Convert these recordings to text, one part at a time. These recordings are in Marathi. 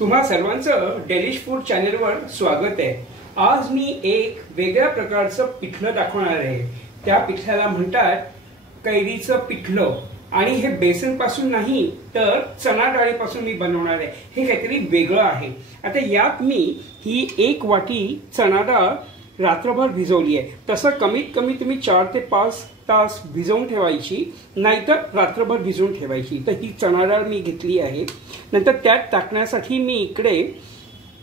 तुम्हा सर्वांचं डेलिश फूड चॅनलवर स्वागत आहे। आज मी एक वेगळ्या प्रकारचं पिठलं दाखवणार आहे। त्या पिठल्याला म्हणतात कैरीचं पिठलं आणि हे बेसन पासून नाही तर चणा डाळीपासून मी बनवणार आहे। हे काहीतरी वेगळं आहे। आता यात मी ही 1 वाटी चणा डाळ रात्रभर भिजवली आहे। तसं कमीत कमी तुम्ही 4 ते 5 तास भिजवून ठेवायची, नाहीतर रात्रभर भिजवून ठेवायची। तर ही चणा डाळ मी घेतली आहे। नंतर त्यात टाकण्यासाठी मी इकडे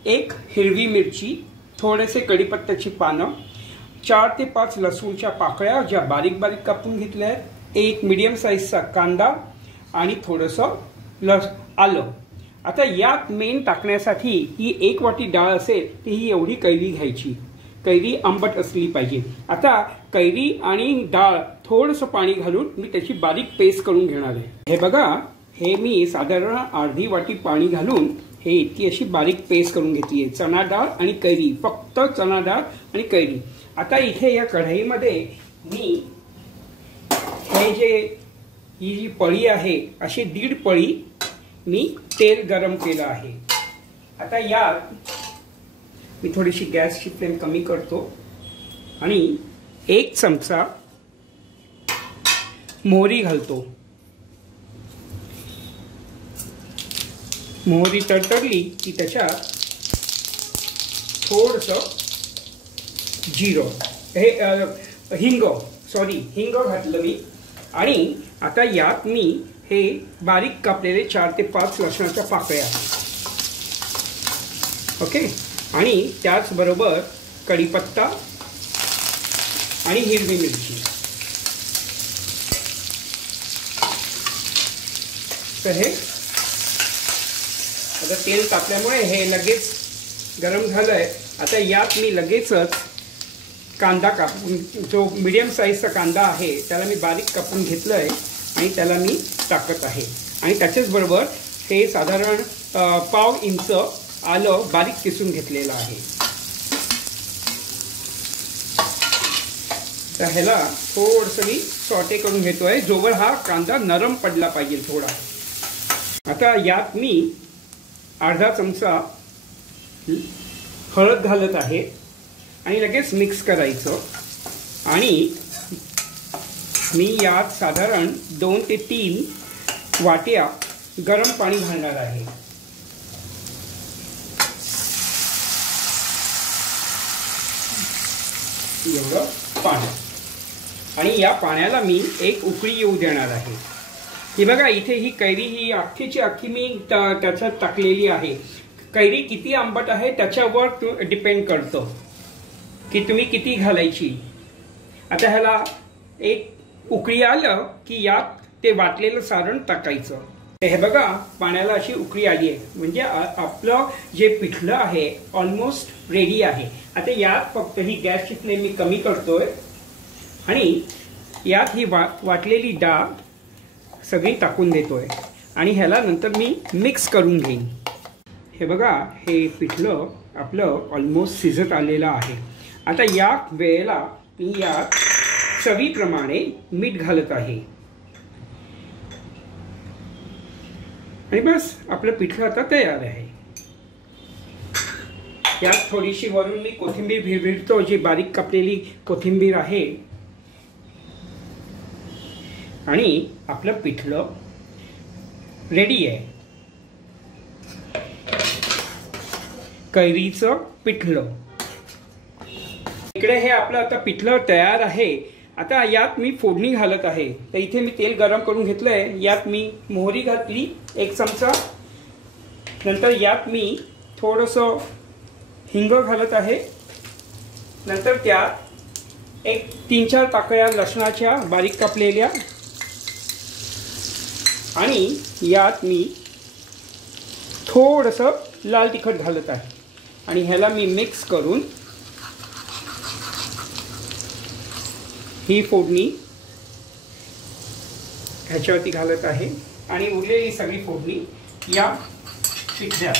1 हिरवी मिरची, थोडेसे कढीपत्त्याची पानं, 4 ते 5 लसूणच्या पाकळ्या ज्या बारीक बारीक कापून घेतल्या आहेत, 1 मीडियम साईजचा कांदा आणि थोडंसं आलं। आता यात मेन टाकण्यासाठी ही 1 वाटी डाळ असेल ती ही एवढी कैरी घ्यायची। कैरी आंबट असली पाहिजे। आता कैरी आणि डाळ थोडंसं पाणी घालून मी त्याची बारीक पेस्ट करून घेणार आहे। हे बघा, हे मी साधारण अर्धी वाटी पाणी घालून हे इतकी अशी बारीक पेस्ट करून घेतली आहे। चणा डाळ आणि कैरी, फक्त चणा डाळ आणि कैरी। आता इथे या कढईमध्ये मी हे ही जी पळी आहे अशी 1.5 पळी मी तेल गरम केलं आहे। आता यात मी थोडीशी गॅसची फ्लेम कमी करतो आणि 1 चमचा मोहरी घालतो। मोहरी तडतडली की त्याच्यात थोडंसं जिरं, हे हिंग घातलं मी। आणि आता यात मी हे बारीक कापलेले 4 ते 5 लसणाच्या पाकळ्या, ओके, आणि त्याचबरोबर कढीपत्ता आणि हिरवी मिरची। तर हे आता तेल टाकल्यामुळे हे लगेच गरम झालंय। आता यात मी लगेचच कांदा कापून, जो मीडियम साईजचा कांदा आहे त्याला मी बारीक कापून घेतलंय आणि त्याला मी टाकत आहे। आणि त्याच्याच बरोबर हे साधारण पाव इंच आलं बारीक किसून घेतलेलं आहे। तर ह्याला थोडंसं मी सॉटे करून घेतोय, जोवर हा कांदा नरम पडला पाहिजे थोडा। आता यात मी अर्धा चमचा हळद घालत आहे आणि लगेच मिक्स करायचं। आणि मी यात साधारण 2 ते 3 वाट्या गरम पाणी घालणार आहे। एवढं पाणी, आणि या पाण्याला मी 1 उकळी येऊ देणार आहे। ही बघा, इथे ही कैरी ही अख्खीची अख्खी मी त्याच्यात टाकलेली आहे। कैरी किती आंबट आहे त्याच्यावर डिपेंड करतं की तुम्ही किती घालायची। आता ह्याला 1 उकळी आलं की यात ते वाटलेलं सारण टाकायचं। हे बघा, पाण्याला अशी उकळी आली आहे, म्हणजे आपलं जे पिठलं आहे ऑलमोस्ट रेडी आहे। आता यात फक्त ही गॅसची फ्लेम मी कमी करतोय आणि यात ही वाटलेली डाळ सगळी टाकून देतोय आणि ह्याला नंतर मी मिक्स करून घेईन। हे बघा, हे पिठलं आपलं ऑलमोस्ट शिजत आलेलं आहे। आता या वेळेला मी यात चवीप्रमाणे मीठ घालत आहे आणि बस, आपलं पिठलं आता तयार आहे। यात थोडीशी वरून मी कोथिंबीर भिरभिरतो, जी बारीक कापलेली कोथिंबीर आहे, आणि आपलं पिठलं रेडी आहे। कैरीचं पिठलं इकडे हे आपलं आता पिठलं तयार आहे। आता यात मी फोडणी घालत आहे। तर इथे मी तेल गरम करून घेतलंय। यात मी मोहरी घातली 1 चमचा, नंतर यात मी थोडंसं हिंग घालत आहे, नंतर त्यात 3-4 पाकळ्या लसणाच्या बारीक कापलेल्या, आणि यात मी थोडंसं लाल तिखट घालत आहे आणि ह्याला मी मिक्स करून ही फोडणी ह्याच्यावरती घालत आहे आणि उरलेली सगळी फोडणी या पिठल्यात।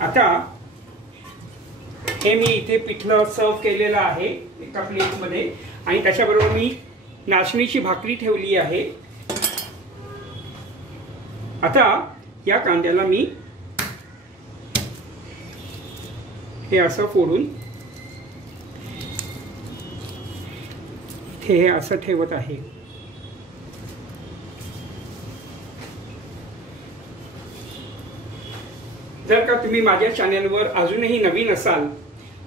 आता हे मी इथे पिठलं सर्व केलेलं आहे एका प्लेटमध्ये, आणि त्याच्याबरोबर मी नाचणीची भाकरी ठेवली आहे आता या कांद्याला मी हे असं फोडून हे असं ठेवत आहे. जर का तुम्ही माझ्या चॅनलवर अजूनही नवीन असाल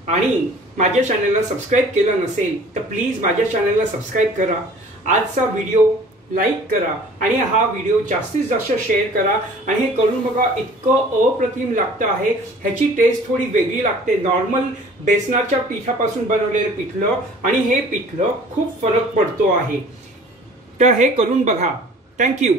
आणि माझ्या चॅनलला सबस्क्राईब केलं नसेल तर प्लीज माझ्या चॅनलला सबस्क्राईब करा. आजचा व्हिडिओ लाईक करा आणि हा व्हिडिओ जास्तीत जास्त शेअर करा. आणि हे करून बघा, इतकं अप्रतिम लागतं आहे. ह्याची टेस्ट थोडी वेगळी लागते. नॉर्मल बेसनाच्या पिठापासून बनवलेलं पिठलं आणि हे पिठलं खूप फरक पडतो आहे. तर हे करून बघा. थँक्यू.